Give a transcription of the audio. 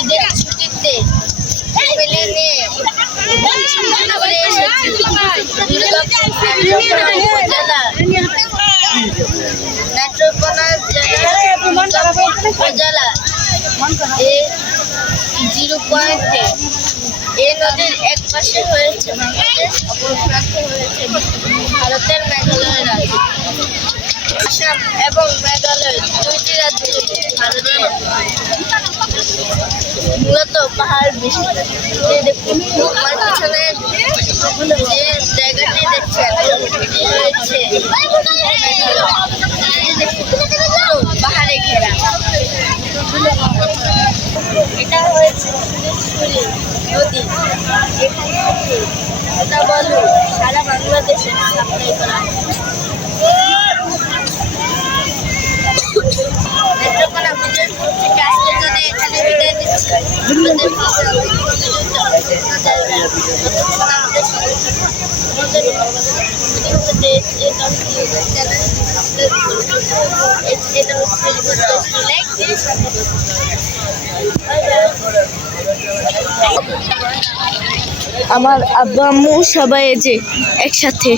ঈদের ছুটিতে ফ্যামিলি নিয়ে ঘুরে এসেছি উপজেলা নেত্রকোনা উপজেলা এই জিরো পয়েন্টে এই নদীর এক পাশে হয়েছে বাংলাদেশ, অপর প্রান্তে হয়েছে ভারতের মেঘালয় রাজ্য। আসাম এবং মেঘালয় দুইটি রাজ্য ভারতের মূলত পাহাড় বিশিষ্ট। দেখুন আমার পিছনে যে জায়গাটি দেখছেন এটি হয়েছে পাহাড়ে ঘেরা। এটা হয়েছে নদী, এখান থেকে এটা বলো সারা বাংলাদেশে সাপ্লাই করা হয়। নেত্রকোনা বিজয়পুর থেকে আজকে যদি এখানে বিদায় নিচ্ছে আমার আব্বু আম্মু সবাই যে একসাথে